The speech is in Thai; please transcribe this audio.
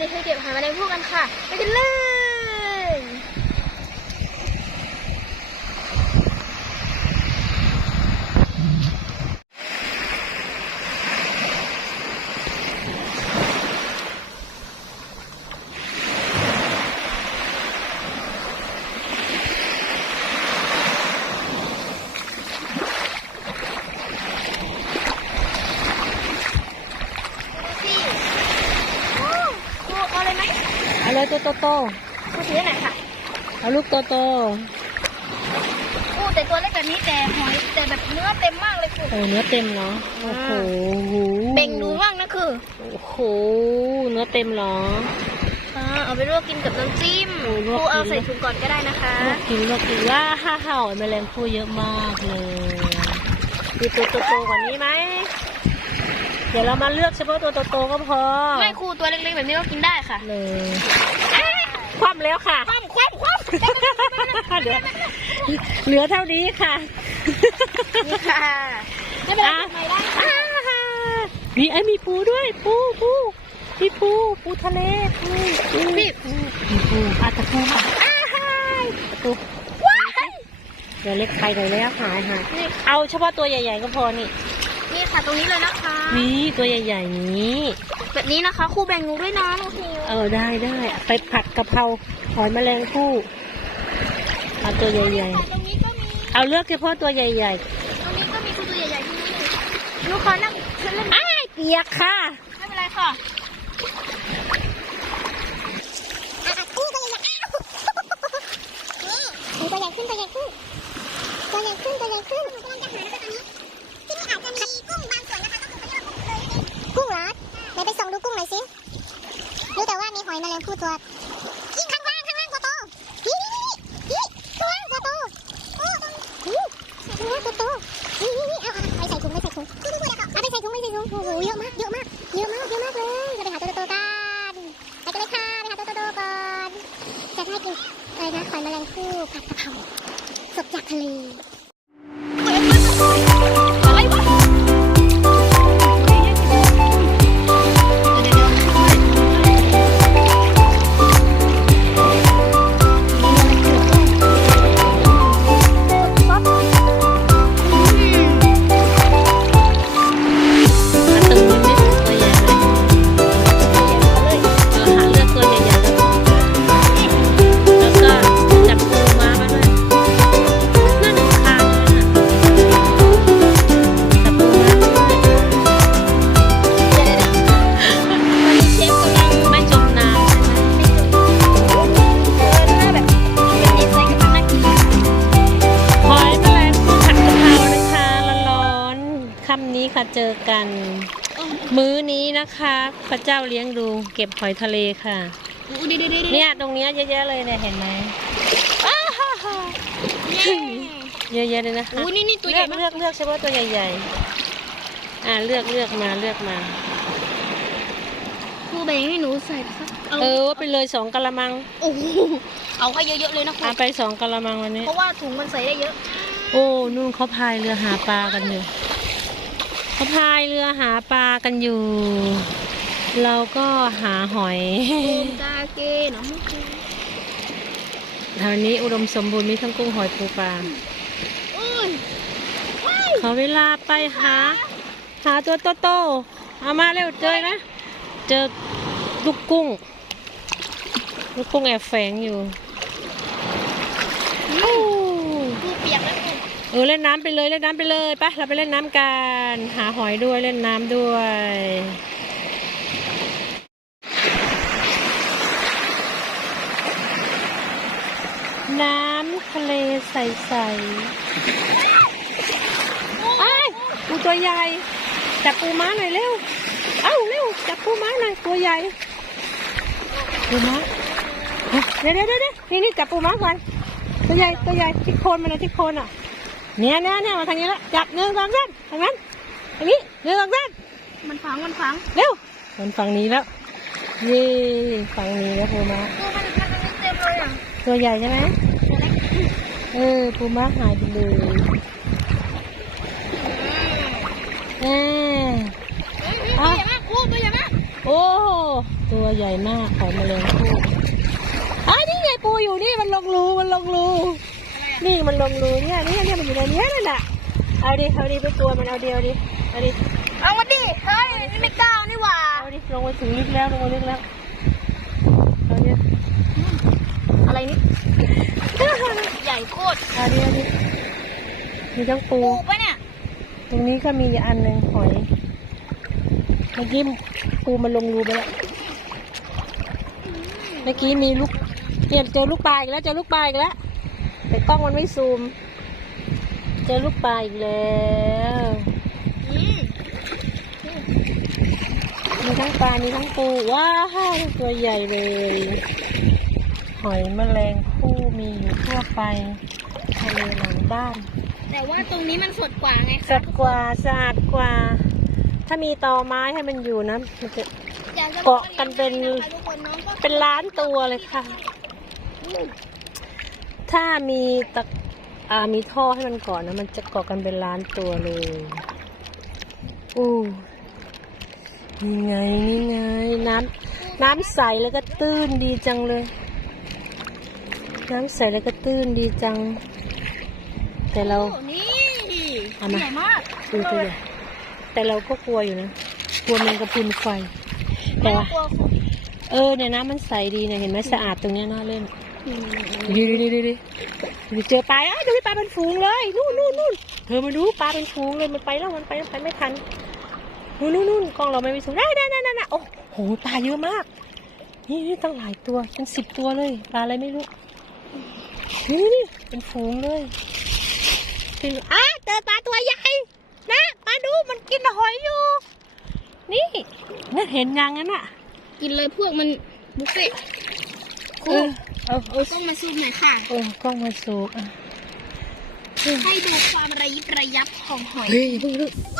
เดี๋ยวไปเก็บหอยแมลงภู่กันค่ะไปกันเลย สิโอ้ครูเอาเลยไหม เอาเลยตัวโตครูถือให้หน่อยค่ะๆเอาลูกโตโตโอ้แต่ตัวเล็กแบบนี้แต่หอยแต่แบบเนื้อเต็มมากเลยครูๆเออเนื้อเต็มเนาะโอ้โหเบ่งดูมากนะคือโอ้โหเนื้อเต็มเหรอ อ่าเอาไปลวกกินกับน้ำจิ้มโอ้ลควกรูเอากินใส่ถุงก่อนก็ได้นะคะลวกกินลวกกินว่าฮ่าเห่าแมลงภู่เยอะมากเลยมีตัวโตๆกว่านี้ไหม เดี๋ยวเรามาเลือกเฉพาะตัวโตๆก็พอไม่ครูตัวเล็กๆแบบนี้ก็กินได้ค่ะเลยคว่ำแล้วค่ะคว่ำคว่ำคว่ำเดี๋ยวเหลือเท่านี้ค่ะนี่ค่ะไม่เป็นไรอะทำไมได้อ่ามีไอ้มีปูด้วย ปูปูมีปูปูทะเลปูปูพี่มีปูอาตะปูค่ะอ้าวปูว้ายเดี๋ยวเล็กไปหน่อยแล้วหายหายนี่เอาเฉพาะตัวใหญ่ๆก็พอนี่นี่ ค่ะตรงนี้เลยนะคะ นี่ตัวใหญ่ๆนี้ แบบนี้นะคะครูแบ่งหนูด้วยนะหนูหิวเออได้ได้ไปผัดกะเพราหอยแมลงภู่เอาตัวใหญ่ ตรงนี้ก็มี ๆ เอาเลือกเฉพาะตัวใหญ่ตรงนี้ก็มีครูตัวใหญ่ๆที่นี่หนูขอนั่งเล่นๆอ้ายเปียกค่ะ ไม่เป็นไรค่ะ อะไรนะหอยแมลงภู่ผัดกะเพราสดจากทะเล นี้ค่ะเจอกัน มื้อนี้นะคะ พระเจ้าเลี้ยงดูเก็บหอยทะเลค่ะอู้ดีดีดีเนี่ยตรงเนี้ยเยอะแยะเลยเนี่ยเห็นไหมเย้เยอะแยะเลยนะคะอู้นี่นี่ตัวใหเลืญ่อกมากเลือกเลือกเฉพาะตัวใหญ่ๆ อ่าเลือกเลือกมาเลือกมาครูแบ่งให้หนูใส่สักเอาเออไปเลยสองกะละมังโอ้โหเอาให้เยอะๆเลยนะครูเอาไปสองกะละมังวันนี้ เพราะว่าถุงมันใส่ได้เยอะ โอ้ นู่นเขาพายเรือหาปลากันอยู่ เขาพายเรือหาปลากันอยู่ เราก็หาหอยโอมกาเกน้ำมุกแถวนี้อุดมสมบูรณ์มีทั้งกุ้งหอยปูปลาเอ้ยขอเวลาไปหา หาตัวโตๆเอามาเร็วเจอไหมเจอลูกกุ้ง ลูกกุ้งแอบแฝงอยู่โอ้ ครูเปียกแล้วครู เออเล่นน้ำไปเลยเล่นน้ำไปเลยไปเราไปเล่นน้ำกันหาหอยด้วยเล่นน้ำด้วยน้ำทะเลใสๆไอ้ปูตัวใหญ่ จับปูม้าหน่อยเร็ว เอ้าเร็ว จับปูม้าหน่อยตัวใหญ่ ปูม้าเฮ้เดี๋ยวเดี๋ยวเดี๋ยวนี่นี่จับปูม้าก่อนตัวใหญ่ตัวใหญ่ที่โคนมันนะที่โคนอะ เนี่ยเนี่ยเนี่ยมาทางนี้แล้วจับหนึ่งสองสามทางนั้นทางนี้หนึ่งสองสามมันฝังมันฝังเร็วมันฝั่งนี้แล้วเย่ฝั่งนี้แล้วปูม้าครูมันมันมันเต็มเลยอะตัวใหญ่ใช่ไหมตัวเล็กเออปูม้าหายไปเลยเออเฮ้ยนี่ตัวใหญ่มากครูตัวใหญ่มากโอ้ตัวใหญ่มากหอยแมลงภู่อ้าวนี่ไงปูอยู่นี่มันลงรูมันลงรู นี่มันลงรูเนี่ยเนี่ยเนี่ยมันอยู่ในเนี้ยนั่นน่ะเอาดิเอาดิไปตัวมันเอาดิเอาดิเอาดิเอามาดิเฮ้ยนี่ไม่กล้านี่หว่าเอาดิลงไปถึงลึกแล้วลงไปลึกแล้วเอาดิอะไรนี่ใหญ่โคตรเอาดิเอาดิมีทั้งปูปูปะเนี่ยตรงนี้ก็มีอันหนึ่งหอยเมื่อกี้ปูมันลงรูไปแล้วเมื่อกี้มีลูกเก็บเจอลูกปลาอีกแล้วเจอลูกปลาอีกแล้ว แต่กล้องมันไม่ซูม เจอลูกปลาอีกแล้วอืมมีทั้งปลา มีทั้งปูว้าวตัวใหญ่เลย หอยแมลงภู่มีอยู่ทั่วไปทะเลหลังบ้าน แต่ว่าตรงนี้มันสดกว่าไงสดกว่าสะอาดกว่า ถ้ามีตอไม้ให้มันอยู่นะมันจะ อยากจะเกาะกันเป็นลี้ยงให้ะคะทุกคนน้องก็เป็นล้านตัวเลยค่ะ ถ้ามีตะอ่ามีท่อให้มันเกาะนะมันจะเกาะกันเป็นล้านตัวเลยอู้นี่ไงนี่ไงน้ำน้ำใสแล้วก็ตื้นดีจังเลย น้ำใสแล้วก็ตื้นดีจัง แต่เราโอ้นี่เอามาใหญ่มากดูตัวใหญ่แต่เราก็กลัวอยู่นะ กลัวแมงกะพรุนไฟแต่ว่ากลัวคนเออเนี่ยน้ำมันใสดีเนี่ยเห็นไหมสะอาดตรงเนี้ยน่าเล่น ดีดีดีดีดีดีเจอปลาอ้าวดูปลาเป็นฝูงเลยนู่นนู่นนู่นเธอมาดูปลาเป็นฝูงเลยมันไปแล้วมันไปไปไม่ทันนู่นนู่นนู่นกล้องเราไม่มีสูงได้ได้ได้ได้โอ้โหปลาเยอะมาก นี่นี่ตั้งหลายตัวเป็นสิบตัวเลยปลาอะไรไม่รู้นี่นี่เป็นฝูงเลยคืออ้าเจอปลาตัวใหญ่นะมาดูมันกินหอยอยู่ นี่นี่เห็นยังงั้นอะ กินเลยพวกมันบุฟเฟ่ต์ เออเอาโอ้ต้องมาซูมหน่อยค่ะเออกล้องมาสูบอะให้ดูความระยิบระยับของหอย เฮ้ยเพิ่งรู้นี่